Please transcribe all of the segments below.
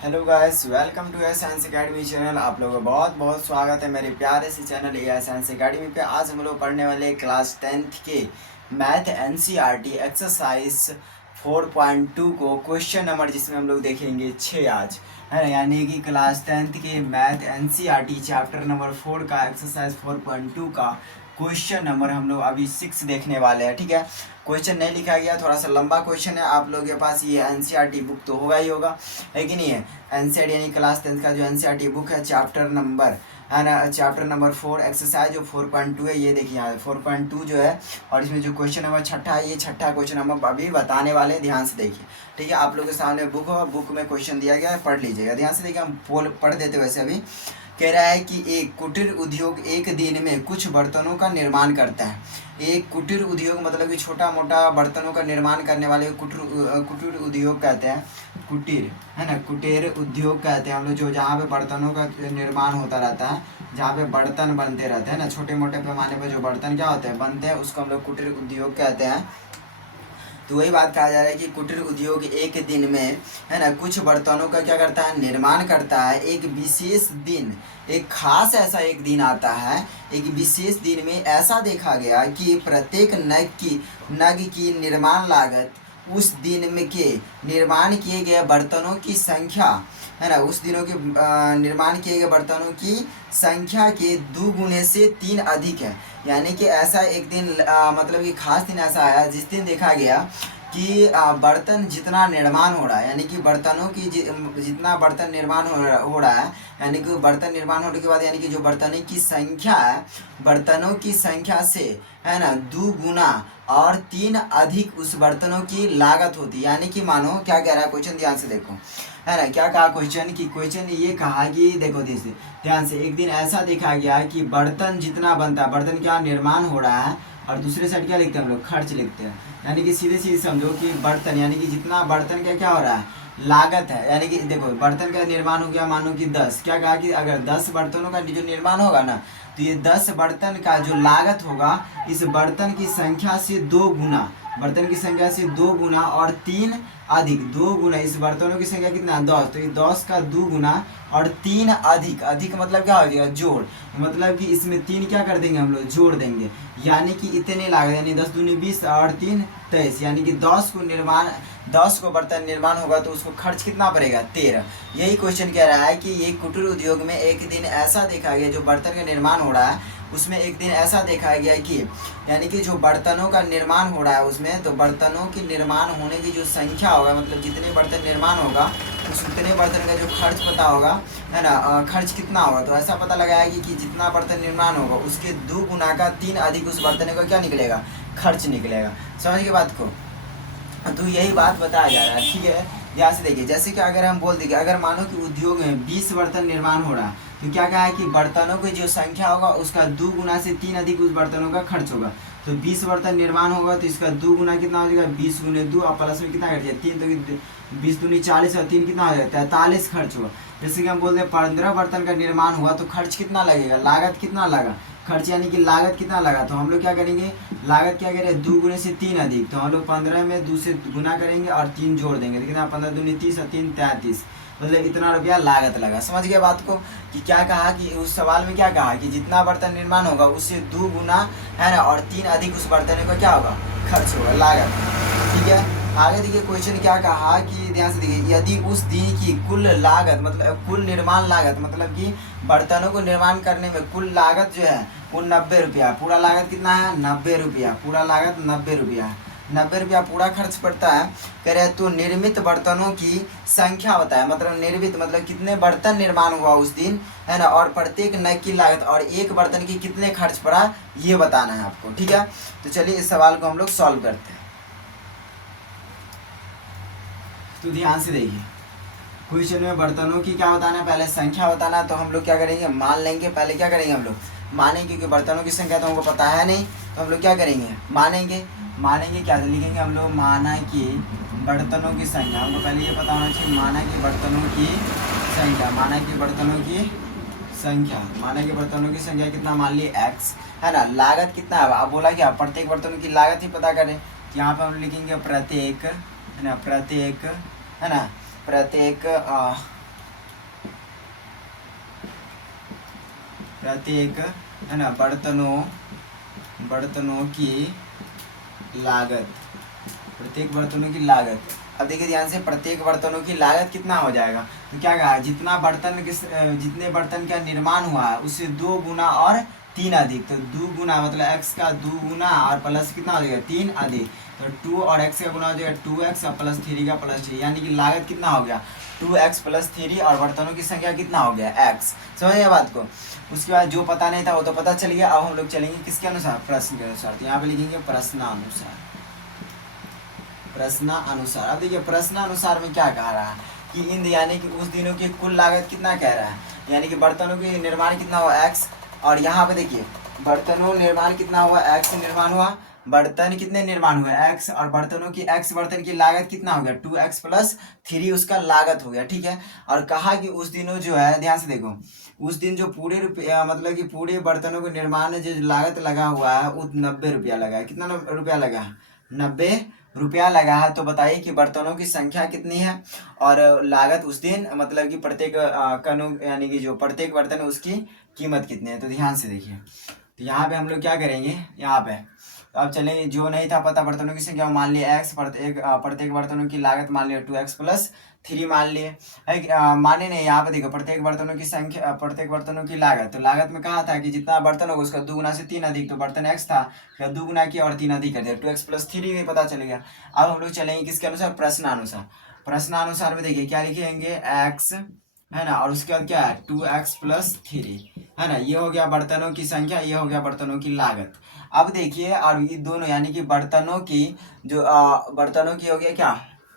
Hello guys, welcome to a science academy channel. आप लोगों का बहुत बहुत स्वागत है मेरे प्यारे से चैनल ए साइंस एकेडमी पे। आज हम लोग पढ़ने वाले क्लास 10th के मैथ एनसीईआरटी एक्सरसाइज 4.2 को क्वेश्चन नंबर, जिसमें हम लोग देखेंगे 6 आज, है ना। यानी कि क्लास 10th के मैथ एनसीईआरटी चैप्टर नंबर 4 का एक्सरसाइज 4.2 का क्वेश्चन नंबर हम लोग अभी 6 देखने वाले हैं। ठीक है, क्वेश्चन नहीं लिखा गया, थोड़ा सा लंबा क्वेश्चन है। आप लोगों के पास ये एनसीईआरटी बुक तो होगा ही होगा, है कि नहीं है। एनसीईआरटी यानी क्लास 10th का जो एनसीईआरटी बुक है, चैप्टर नंबर, है ना, चैप्टर नंबर 4 एक्सरसाइज जो 4.2 है, ये देखिए यहाँ 4.2 जो है, और इसमें जो क्वेश्चन नंबर छठा है, ये छठा क्वेश्चन हम अभी बताने वाले हैं। ध्यान से देखिए, ठीक है। आप लोगों के सामने बुक हो, बुक में क्वेश्चन दिया गया है, पढ़ लीजिएगा ध्यान से। देखिए, हम पढ़ देते वैसे अभी। कह रहा है कि एक कुटीर उद्योग एक दिन में कुछ बर्तनों का निर्माण करता है। एक कुटीर उद्योग मतलब कि छोटा मोटा बर्तनों का निर्माण करने वाले कुटीर उद्योग कहते हैं। कुटीर, है ना, कुटीर उद्योग कहते हैं हम लोग, जो जहाँ पे बर्तनों का निर्माण होता रहता है, जहाँ पे बर्तन बनते रहते हैं ना, छोटे मोटे पैमाने पर जो बर्तन क्या होते हैं, बनते हैं, उसको हम लोग कुटीर उद्योग कहते हैं। तो वही बात कहा जा रहा है कि कुटीर उद्योग एक दिन में, है ना, कुछ बर्तनों का क्या करता है, निर्माण करता है। एक विशेष दिन, एक खास ऐसा एक दिन आता है, एक विशेष दिन में ऐसा देखा गया कि प्रत्येक नग की निर्माण लागत उस दिन में के निर्माण किए गए बर्तनों की संख्या, है ना, उस दिनों के निर्माण किए गए बर्तनों की संख्या के 2 गुने से 3 अधिक है। यानी कि ऐसा एक दिन मतलब कि खास दिन ऐसा आया जिस दिन देखा गया कि बर्तन जितना निर्माण हो रहा है, यानी कि बर्तनों की जितना बर्तन निर्माण हो रहा है, यानी कि बर्तन निर्माण होने के बाद, यानी कि जो बर्तनों की संख्या है, बर्तनों की संख्या से, है ना, 2 गुना और 3 अधिक उस बर्तनों की लागत होती है। यानी कि मानो क्या कह रहा है क्वेश्चन, ध्यान से देखो, है ना। क्या कहा क्वेश्चन की, क्वेश्चन ये कहा कि देखो ध्यान से, एक दिन ऐसा देखा गया कि बर्तन जितना बनता है, बर्तन क्या निर्माण हो रहा है, और दूसरे साइड क्या लिखते हैं हम लोग, खर्च लिखते हैं। यानी कि सीधे सीधे समझो कि बर्तन, यानी कि जितना बर्तन का क्या हो रहा है, लागत है। यानी कि देखो, बर्तन का निर्माण हो गया मानो कि 10, क्या कहा कि अगर 10 बर्तनों का जो निर्माण होगा ना, तो ये 10 बर्तन का जो लागत होगा, इस बर्तन की संख्या से 2 गुना, बर्तन की संख्या से 2 गुना और 3 अधिक, 2 गुना, इस बर्तनों की संख्या कितना, 10, तो ये 10 का 2 गुना और 3 अधिक, अधिक मतलब क्या हो जाएगा, जोड़, मतलब कि इसमें 3 क्या कर देंगे हम लोग, जोड़ देंगे। यानी कि इतने लागत, यानी 10 दूनी 20 और 3 23, यानी कि 10 को बर्तन निर्माण होगा तो उसको खर्च कितना पड़ेगा, 13। यही क्वेश्चन कह रहा है कि ये कुटीर उद्योग में एक दिन ऐसा देखा गया, जो बर्तन का निर्माण हो रहा है उसमें एक दिन ऐसा देखा गया कि, यानी कि जो बर्तनों का निर्माण हो रहा है उसमें, तो बर्तनों की निर्माण होने की जो संख्या होगा, मतलब जितने बर्तन निर्माण होगा उस उतने बर्तन का जो खर्च पता होगा, है ना, खर्च कितना होगा, तो ऐसा पता लगाया कि जितना बर्तन निर्माण होगा उसके 2 गुना का 3 अधिक उस बर्तन का क्या निकलेगा, खर्च निकलेगा। समझ के बात को, तो यही बात बताया जा रहा है। ठीक है, ध्यान से देखिए, जैसे कि अगर हम बोल दें कि अगर मानो कि उद्योग में 20 बर्तन निर्माण हो रहा है, तो क्या कहा है कि बर्तनों की जो संख्या होगा उसका 2 गुना से 3 अधिक उस बर्तनों का खर्च होगा। तो 20 बर्तन निर्माण होगा तो इसका 2 गुना कितना हो जाएगा, 20 गुने 2 और प्लस में कितना कट जाएगा, 3, तो 20 दूनी 40 और 3 कितना हो जाएगा, 43 खर्च हुआ। जैसे कि हम बोलते हैं 15 बर्तन का निर्माण हुआ तो खर्च कितना लगेगा, लागत कितना लगा, खर्च यानी कि लागत कितना लगा। तो हम लोग क्या करेंगे, लागत क्या करें, 2 गुने से 3 अधिक, तो हम लोग 15 में 2 से गुना करेंगे और 3 जोड़ देंगे, तो कितना, 15 दूनी 30 और 3 33, मतलब इतना रुपया लागत लगा। समझ गए बात को, कि क्या कहा कि उस सवाल में क्या कहा कि जितना बर्तन निर्माण होगा उससे 2 गुना, है ना, और 3 अधिक उस बर्तन का क्या होगा, खर्च होगा, लागत। ठीक है, आगे देखिए क्वेश्चन क्या कहा कि ध्यान से देखिए, यदि उस दिन की कुल लागत, मतलब कुल निर्माण लागत, मतलब कि बर्तनों को निर्माण करने में कुल लागत जो है वो 90 रुपया, पूरा लागत कितना है, 90 रुपया, पूरा लागत 90 रुपया, 90 रुपया पूरा खर्च पड़ता है। कह रहे तो निर्मित बर्तनों की संख्या बताया, मतलब निर्मित मतलब कितने बर्तन निर्माण हुआ उस दिन, है ना, और प्रत्येक नग की लागत और एक बर्तन की कितने खर्च पड़ा, ये बताना है आपको। ठीक है, तो चलिए इस सवाल को हम लोग सॉल्व करते हैं। तो ध्यान से देखिए, क्वेश्चन में बर्तनों की क्या बताना है, पहले संख्या बताना। तो हम लोग क्या करेंगे, मान लेंगे, पहले क्या करेंगे हम लोग, मानेंगे, क्योंकि बर्तनों की संख्या तो हमको पता है नहीं, तो हम लोग क्या करेंगे, मानेंगे क्या लिखेंगे हम लोग, माना कि बर्तनों की संख्या, हमको पहले ये पता होना चाहिए, माना कि बर्तनों की संख्या, माना कि बर्तनों की संख्या, माना कि बर्तनों की संख्या कितना, मान ली x, है ना, लागत कितना है, अब बोला क्या, प्रत्येक बर्तनों की लागत ही पता करें। यहाँ पर हम लिखेंगे प्रत्येक, है ना, प्रत्येक, है ना, प्रत्येक प्रत्येक है ना बर्तनों की लागत, प्रत्येक बर्तनों की लागत। अब देखिए ध्यान से, प्रत्येक बर्तनों की लागत कितना हो जाएगा, तो क्या कहा, जितना बर्तन जितने बर्तन का निर्माण हुआ है उससे 2 गुना और 3 अधिक, तो 2 गुना मतलब x का 2 गुना और प्लस कितना हो जाएगा 3 अधिक, तो 2 और x का गुना हो जाएगा 2x और प्लस 3 का प्लस 3, यानी कि लागत कितना हो गया 2x प्लस 3 और बर्तनों की संख्या कितना हो गया x। समझिए बात को। उसके बाद जो पता नहीं था वो तो पता चल गया। अब हम लोग चलेंगे किसके अनुसार, प्रश्न के अनुसार। तो यहाँ पे लिखेंगे प्रश्नानुसार, प्रश्नानुसार। अब देखिए प्रश्नानुसार में क्या कह रहा है कि इन यानी कि उस दिनों की कुल लागत कितना कह रहा है, यानी कि बर्तनों के निर्माण कितना हुआ x, और यहाँ पे देखिए बर्तनों निर्माण कितना हुआ x निर्माण हुआ, बर्तन कितने निर्माण हुए x, और बर्तनों की x बर्तन की लागत कितना हो गया 2x प्लस 3 उसका लागत हो गया। ठीक है, और कहा कि उस दिनों जो है, ध्यान से देखो, उस दिन जो पूरे रुपया मतलब कि पूरे बर्तनों के निर्माण में जो लागत लगा हुआ है वो 90 रुपया लगा है। कितना रुपया लगा है, 90 रुपया लगा है। तो बताइए कि बर्तनों की संख्या कितनी है और लागत उस दिन मतलब कि प्रत्येक कनु यानी कि जो प्रत्येक बर्तन है उसकी कीमत कितनी है। तो ध्यान से देखिए, तो यहाँ पे हम लोग क्या करेंगे, यहाँ पे तो अब चलेंगे, जो नहीं था पता बर्तनों की संख्या मान लिया x, प्रत्येक बर्तनों की लागत मान लिया 2x प्लस 3 मान लिए है, माने नहीं। यहाँ पे देखो प्रत्येक बर्तनों की संख्या, प्रत्येक बर्तनों की लागत, तो लागत में कहा था कि जितना बर्तन होगा उसका 2 गुना से 3 अधिक, तो बर्तन x था, फिर 2 गुना किया और 3 अधिक कर दिया, 2x प्लस 3 पता चल गया। अब हम लोग चलेंगे किसके अनुसार, प्रश्नानुसार। प्रश्नानुसार में देखिए क्या लिखेंगे x है ना, और उसके बाद क्या है 2x प्लस 3 है ना, ये हो गया बर्तनों की संख्या, ये हो गया बर्तनों की लागत। अब देखिए, और ये दोनों यानी कि बर्तनों की जो बर्तनों की हो गया क्या,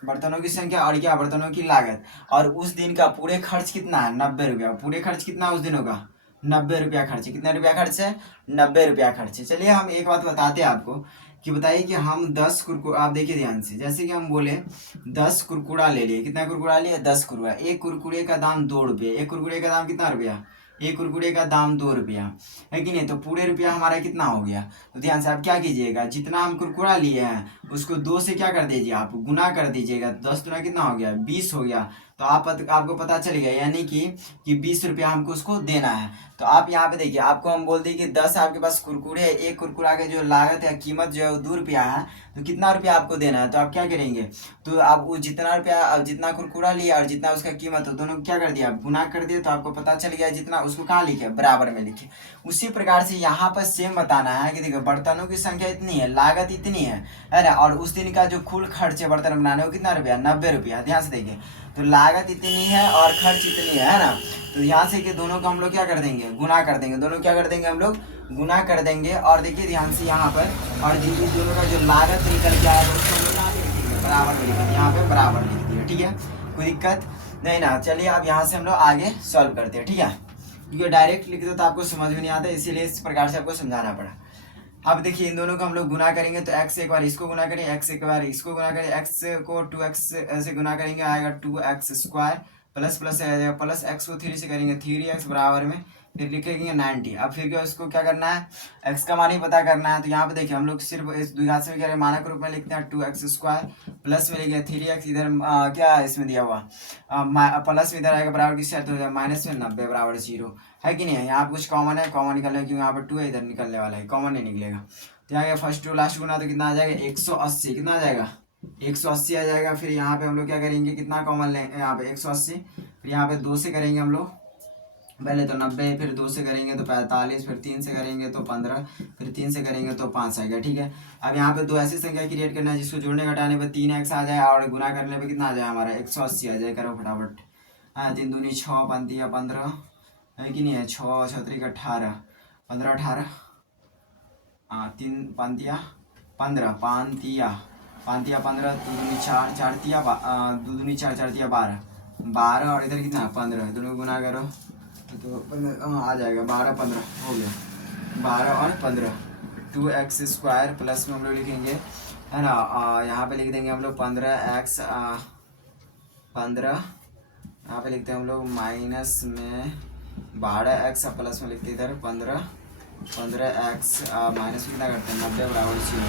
बर्तनों की संख्या और क्या बर्तनों की लागत, और उस दिन का पूरे खर्च कितना है 90 रुपया, पूरे खर्च कितना उस दिन होगा 90 रुपया खर्च। कितना रुपया खर्च है 90 रुपया खर्च है। चलिए हम एक बात बताते हैं आपको कि बताइए कि हम 10 कुरकुरा, आप देखिए ध्यान से, जैसे कि हम बोले 10 कुरकुरा ले लिए, कितना कुरकुरा लिया 10 कुरकुरा, एक कुरकुरे का दाम 2 रुपये, एक कुरकुरे का दाम कितना रुपया, एक कुरकुरे का दाम 2 रुपया है कि नहीं, तो पूरे रुपया हमारा कितना हो गया। तो ध्यान से आप क्या कीजिएगा, जितना हम कुरकुरा लिए हैं उसको 2 से क्या कर दीजिए, आप गुना कर दीजिएगा, 10 गुना कितना हो गया 20 हो गया। तो आपको पता चल गया यानी कि 20 रुपया हमको उसको देना है। तो आप यहाँ पे देखिए, आपको हम बोल दें कि 10 आपके पास कुरकुरे है, एक कुरकुरा के जो लागत है कीमत जो है वो 2 रुपया है, तो कितना रुपया आपको देना है, तो आप क्या करेंगे, तो आप वो जितना रुपया, जितना कुरकुरा लिया और जितना उसका कीमत हो दोनों क्या कर दिया, गुना कर दिया, तो आपको पता चल गया जितना, उसको कहाँ लिखे बराबर में लिखे। उसी प्रकार से यहाँ पर सेम बताना है कि देखो बर्तनों की संख्या इतनी है, लागत इतनी है ना, और उस दिन का जो कुल खर्च है बर्तन बनाने वो कितना रुपया 90 रुपया। ध्यान से देखिए, तो लागत इतनी है और खर्च इतनी है ना, तो यहाँ से कि दोनों को हम लोग क्या कर देंगे, गुना कर देंगे, दोनों क्या कर देंगे हम लोग गुना कर देंगे। और देखिए ध्यान से यहाँ पर, और दोनों का जो लागत निकल के आएगा उसको हम लोग यहाँ पे लिखेंगे बराबर में लिखेंगे, यहाँ पे बराबर लिख दिया। ठीक है, कोई दिक्कत नहीं ना। चलिए अब यहाँ से हम लोग आगे सॉल्व करते हैं। ठीक है, क्योंकि डायरेक्ट लिख दो तो आपको समझ में नहीं आता, इसीलिए इस प्रकार से आपको समझाना पड़ा। अब देखिए इन दोनों को हम लोग गुना करेंगे, तो x एक बार इसको गुना करें, x एक बार इसको गुना करें, x को 2x से गुना करेंगे आएगा 2x स्क्वायर, प्लस प्लस आ जाएगा प्लस, x को 3 से करेंगे 3x बराबर में, फिर लिखेंगे 90। अब फिर इसको क्या करना है, x का मान ही पता करना है। तो यहाँ पे देखिए हम लोग सिर्फ इस द्विघात से क्या मानक रूप में लिखते हैं 2x स्क्वायर, प्लस में लिखेंगे 3x, इधर क्या इसमें दिया हुआ प्लस में इधर आएगा बराबर की शर्त हो जाएगा माइनस में 90 बराबर 0 है कि नहीं है। यहाँ पे कुछ कॉमन है, कॉमन निकलना है क्योंकि यहाँ पर 2 है, इधर निकलने वाला है, कॉमन नहीं निकलेगा। तो यहाँ फर्स्ट टू लास्ट गुना तो कितना आ जाएगा 180, कितना आ जाएगा 180 आ जाएगा। फिर यहाँ पे हम लोग क्या करेंगे, कितना कॉमन लेंगे यहाँ पे 180, फिर यहाँ पे 2 से करेंगे हम लोग, पहले तो 90, फिर 2 से करेंगे तो 45, फिर 3 से करेंगे तो 15, फिर 3 से करेंगे तो 5 आएगा। ठीक है, अब यहाँ पे दो ऐसी संख्या क्रिएट करना है जिसको जोड़ने घटाने पर 3x आ जाए और गुना करने पर कितना आ जाए हमारा 180 आ जाए। करो फटाफट, हाँ 3 दूनी 6 पंतिया 15 है कि नहीं है, 6 छत्री का 18, 15 18, हाँ 3 पांतिया 15, पांतिया 15, 2 दूनी 4 4 तिया 2 दूनी 4 4 तिया 12, 12 और इधर कितना 15, दोनों गुना करो तो 15 आ जाएगा 12 15 हो गया, 12 और 15 2x स्क्वायर, प्लस में हम लोग लिखेंगे है ना, यहाँ पे लिख देंगे हम लोग 15x 15, यहाँ पे लिखते हैं हम लोग माइनस में 12x, प्लस में लिखते इधर 15x माइनस में कितना करते हैं 90 बराबर 0।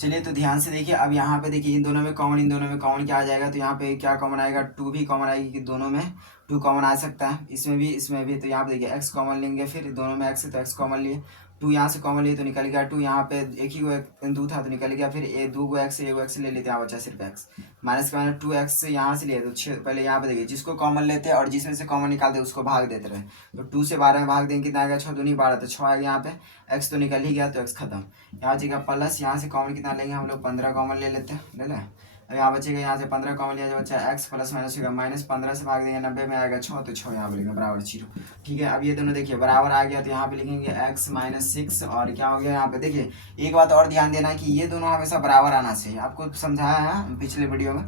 चलिए तो ध्यान से देखिए, अब यहाँ पे देखिए इन दोनों में कॉमन क्या आ जाएगा, तो यहाँ पे क्या कॉमन आएगा, 2 भी कॉमन आएगी कि दोनों में 2 कॉमन आ सकता है, इसमें भी। तो यहाँ पे देखिए x कॉमन लेंगे, फिर दोनों में x है तो x कॉमन लिए, 2 यहाँ से कॉमन लिए तो निकल गया 2, यहाँ पे एक ही को 2 था तो निकल गया, फिर ए 2 को x एक x ले लेते हैं, यहाँ बचा सिर्फ x, माइनस का माइनस 2x यहाँ से लिए तो 6, पहले यहाँ पे देखिए जिसको कॉमन लेते हैं और जिसमें से कॉमन निकालते हैं उसको भाग देते रहे, तो 2 से 12 में भाग देंगे कितना आएगा, 6 दूनी 12, तो 6 आएगा, यहाँ पे x तो निकल ही गया तो x खत्म। यहाँ बचेगा प्लस, यहाँ से कॉमन कितना लेंगे हम लोग, 15 कॉमन ले लेते हैं, ले लें। अब यहाँ बचेगा, यहाँ से 15 कॉमन लिया जो बच्चा x प्लस माइनस होगा, माइनस 15 से भाग देंगे 90 में आएगा 6, तो 6 यहाँ पे लिखेंगे बराबर 0। ठीक है, अब ये दोनों देखिए बराबर आ गया, तो यहाँ पे लिखेंगे x माइनस 6, और क्या हो गया यहाँ पे देखिए, एक बात और ध्यान देना कि ये दोनों हमेशा बराबर आना चाहिए, आपको समझाया है पिछले वीडियो में,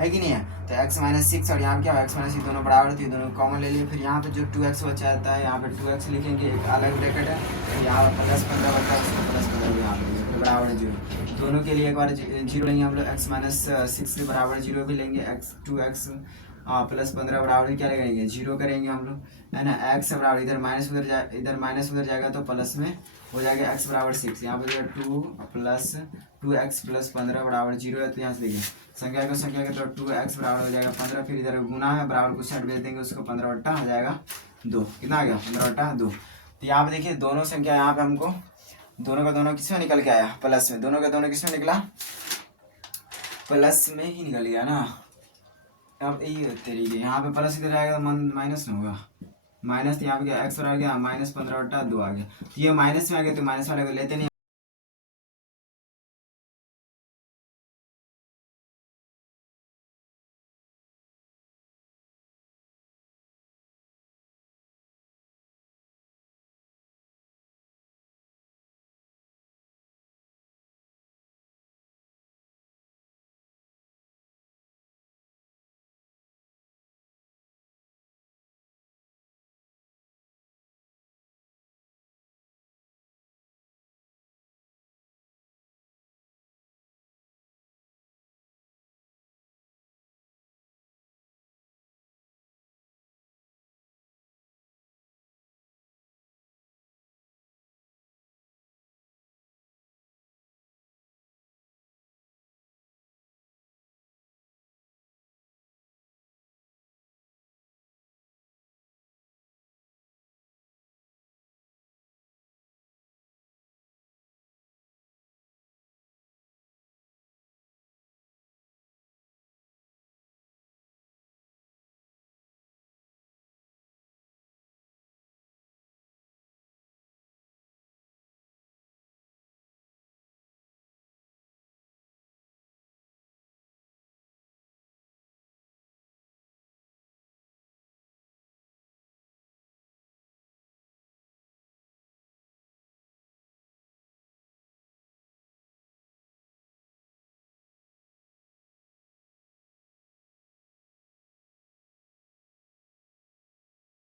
है कि नहीं है। तो x माइनस 6 और यहाँ पे क्या x माइनस 6 दोनों बराबर थे, दोनों कॉमन ले लिए, फिर यहाँ पे जो 2x बचा जाता है यहाँ पे 2x लिखेंगे, एक अलग ब्रैकेट है, तो यहाँ पर प्लस 15 बचा है, उसको प्लस 15 यहाँ पे बराबर है 0। दोनों के लिए एक बार 0 लेंगे हम लोग, x माइनस 6 के बराबर 0 भी लेंगे, x प्लस 15 बराबर क्या लेंगे 0 करेंगे हम लोग, है ना। x बराबर इधर माइनस उधर जाएगा तो प्लस में हो जाएगा x बराबर 6, यहाँ पर 2 प्लस 2x प्लस 15 बराबर 0 है, तो यहाँ से देखिए संख्या के तो 2x बराबर हो जाएगा 15, फिर इधर गुना है बराबर कुछ साइड भेज देंगे उसको, 15 बट्टा हो जाएगा 2, कितना आ गया 15 बट्टा 2। तो यहाँ पे देखिए दोनों संख्या यहाँ पे हमको दोनों का दोनों किसमें निकल के आया, प्लस में, दोनों का दोनों किसमें निकला, प्लस में ही निकल गया ना। अब ये तरीके यहाँ पे प्लस इधर आएगा माइनस में होगा, माइनस यहाँ पे क्या x आ गया, माइनस 15 बट्टा 2 आ गया, तो ये माइनस में आ गया तो माइनस वाले को लेते नहीं।